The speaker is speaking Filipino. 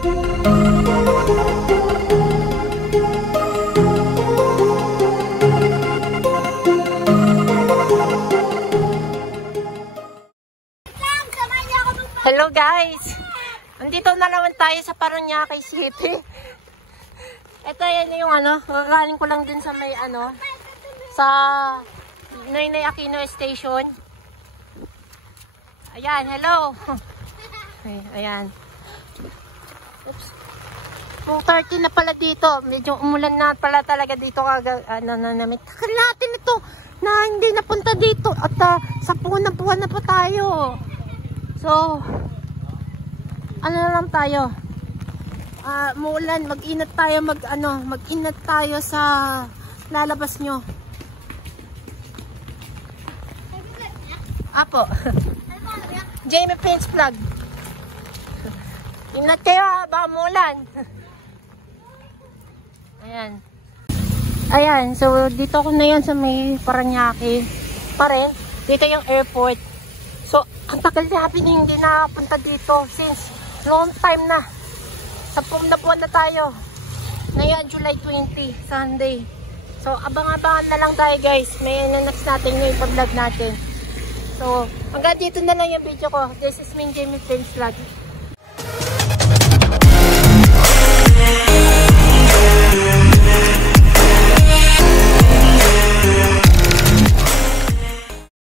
Hello guys! Andito na naman tayo sa Paranaque City. Ito yan yung kakaling ko lang din sa may sa Noynoy Aquino Station. Ayan, hello! Ayan. Oops. 2:30 na pala dito. Medyo umulan na pala talaga dito namit. Takal natin ito na hindi napunta dito. At sa puwan na po tayo. So, na lang tayo. Muulan, mag-inat tayo, mag-inat tayo sa lalabas nyo. Apo. Jamie Prince Vlog. Inat kayo baka muulan. Ayan. Ayan, so dito ko na yan sa may Paranaque. Pare, dito yung airport. So, ang tagal natin hindi nakapunta dito since long time na. 10 na buwan na tayo. Ngayon, July 20, Sunday. So, abang-abangan na lang tayo guys. May next natin yung vlog natin. So, hanggang dito na lang yung video ko. This is Jamie Prince Vlog.